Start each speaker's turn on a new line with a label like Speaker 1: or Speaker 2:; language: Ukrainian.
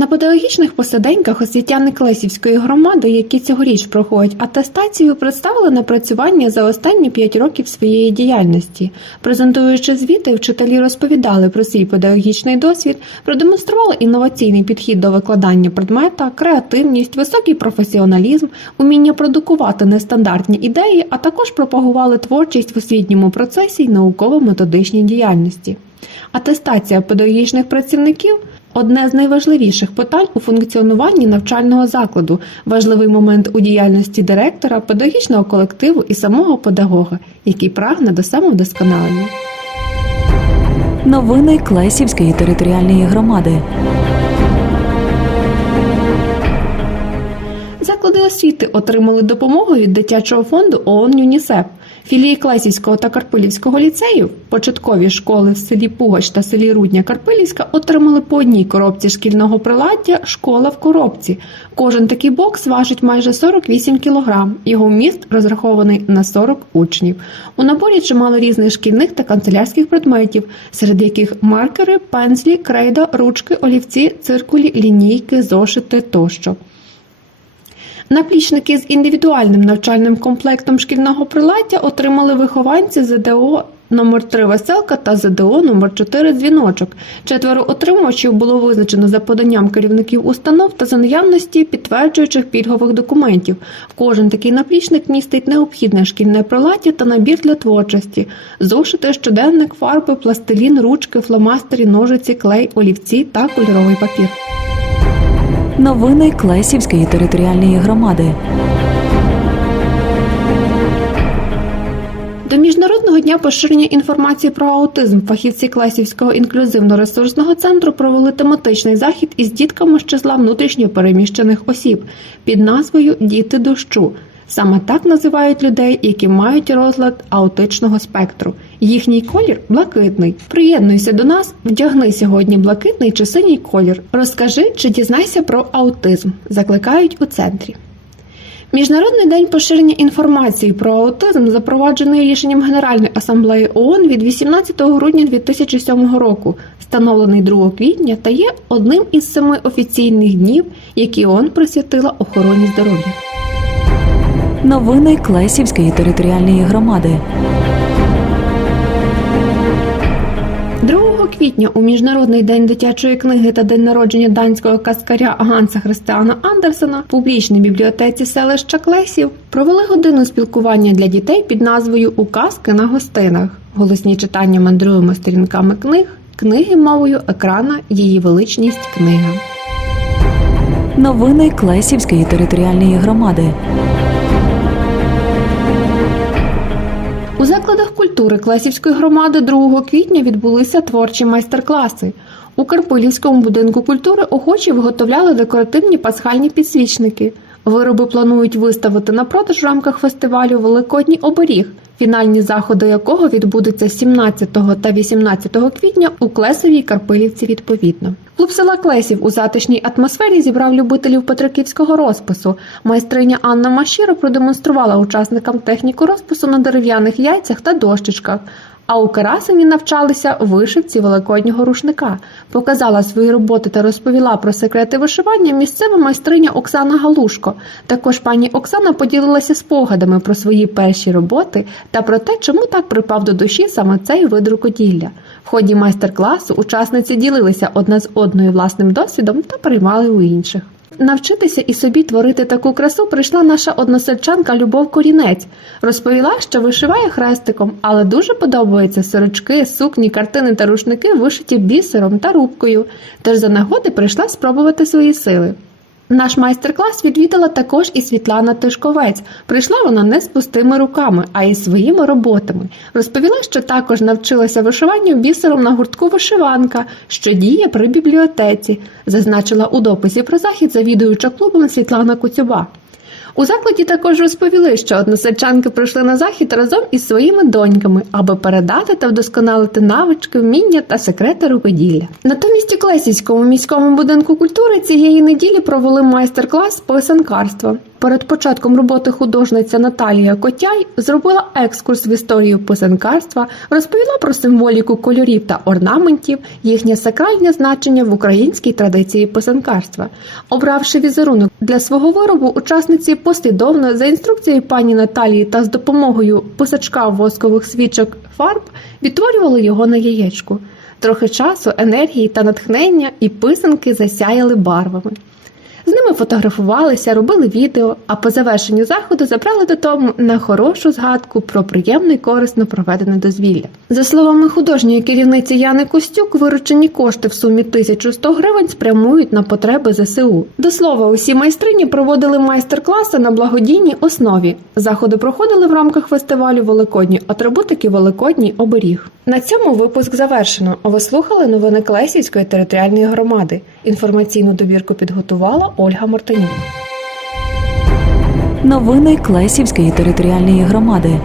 Speaker 1: На педагогічних посиденьках освітяни Клесівської громади, які цьогоріч проходять атестацію, представили напрацювання за останні 5 років своєї діяльності. Презентуючи звіти, вчителі розповідали про свій педагогічний досвід, продемонстрували інноваційний підхід до викладання предмета, креативність, високий професіоналізм, уміння продукувати нестандартні ідеї, а також пропагували творчість в освітньому процесі й науково-методичній діяльності. Атестація педагогічних працівників одне з найважливіших питань у функціонуванні навчального закладу, важливий момент у діяльності директора, педагогічного колективу і самого педагога, який прагне до самовдосконалення.
Speaker 2: Новини Клесівської територіальної громади.
Speaker 1: Заклади освіти отримали допомогу від дитячого фонду ООН ЮНІСЕФ. Філії Клесівського та Карпилівського ліцеїв, початкові школи в селі Пугач та селі Рудня Карпилівська отримали по одній коробці шкільного приладдя Школа в коробці. Кожен такий бокс важить майже 48 кг. Його вміст розрахований на 40 учнів. У наборі чимало різних шкільних та канцелярських предметів, серед яких маркери, пензлі, крейда, ручки, олівці, циркулі, лінійки, зошити тощо. Наплічники з індивідуальним навчальним комплектом шкільного приладдя отримали вихованці ЗДО номер 3 Веселка та ЗДО номер 4 Дзвіночок. Четверо отримувачів було визначено за поданням керівників установ та за наявності підтверджуючих пільгових документів. Кожен такий наплічник містить необхідне шкільне приладдя та набір для творчості: зошити, щоденник, фарби, пластилін, ручки, фломастері, ножиці, клей, олівці та кольоровий папір.
Speaker 2: Новини Клесівської територіальної громади.
Speaker 1: До міжнародного дня поширення інформації про аутизм фахівці Клесівського інклюзивно-ресурсного центру провели тематичний захід із дітками з числа внутрішньо переміщених осіб під назвою Діти дощу. Саме так називають людей, які мають розлад аутичного спектру. Їхній колір блакитний. Приєднуйся до нас, вдягни сьогодні блакитний чи синій колір. Розкажи чи дізнайся про аутизм. Закликають у центрі. Міжнародний день поширення інформації про аутизм запроваджений рішенням Генеральної асамблеї ООН від 18 грудня 2007 року, встановлений 2 квітня та є одним із семи офіційних днів, які ООН присвятила охороні здоров'я.
Speaker 2: Новини Клесівської територіальної громади.
Speaker 1: 2 квітня у Міжнародний день дитячої книги та день народження данського каскаря Ганса Христиана Андерсена в публічній бібліотеці селища Клесів провели годину спілкування для дітей під назвою Указки на гостинах. Голосні читання мандруємо сторінками книг, книги мовою екрана, її величність книга.
Speaker 2: Новини Клесівської територіальної громади.
Speaker 1: Культури Клесівської громади 2 квітня відбулися творчі майстер-класи. У Карпилівському будинку культури охочі виготовляли декоративні пасхальні підсвічники. Вироби планують виставити на продаж в рамках фестивалю Великодній оберіг, фінальні заходи якого відбудуться 17 та 18 квітня у Клесовій Карпилівці відповідно. Клуб села Клесів у затишній атмосфері зібрав любителів петриківського розпису. Майстриня Анна Машіра продемонструвала учасникам техніку розпису на дерев'яних яйцях та дощечках. А у Карасині навчалися вишивці великоднього рушника. Показала свої роботи та розповіла про секрети вишивання місцева майстриня Оксана Галушко. Також пані Оксана поділилася спогадами про свої перші роботи та про те, чому так припав до душі саме цей вид рукоділля. В ході майстер-класу учасниці ділилися одна з одною власним досвідом та приймали у інших. Навчитися і собі творити таку красу прийшла наша односельчанка Любов Корінець. Розповіла, що вишиває хрестиком, але дуже подобаються сорочки, сукні, картини та рушники, вишиті бісером та рубкою. Тож за нагоди прийшла спробувати свої сили. Наш майстер-клас відвідала також і Світлана Тишковець. Прийшла вона не з пустими руками, а із своїми роботами. Розповіла, що також навчилася вишиванню бісером на гуртку вишиванка, що діє при бібліотеці, зазначила у дописі про захід завідуюча клубом Світлана Куцюба. У закладі також розповіли, що односельчанки прийшли на захід разом із своїми доньками, аби передати та вдосконалити навички, вміння та секрети рукоділля. Натомість у Клесівському міському будинку культури цієї неділі провели майстер-клас писанкарства. Перед початком роботи художниця Наталія Котяй зробила екскурс в історію писанкарства, розповіла про символіку кольорів та орнаментів, їхнє сакральне значення в українській традиції писанкарства. Обравши візерунок для свого виробу, учасниці послідовно за інструкцією пані Наталії та з допомогою писачка воскових свічок фарб відтворювали його на яєчку. Трохи часу, енергії та натхнення, і писанки засяяли барвами. З ними фотографувалися, робили відео, а по завершенню заходу забрали додому на хорошу згадку про приємно і корисно проведене дозвілля. За словами художньої керівниці Яни Костюк, виручені кошти в сумі 1100 гривень спрямують на потреби ЗСУ. До слова, усі майстрині проводили майстер-класи на благодійній основі. Заходи проходили в рамках фестивалю Великодні атрибутики Великодній оберіг. На цьому випуск завершено. Ви слухали новини Клесівської територіальної громади. Інформаційну добірку підготувала Ольга Мартинюк.
Speaker 2: Новини Клесівської територіальної громади.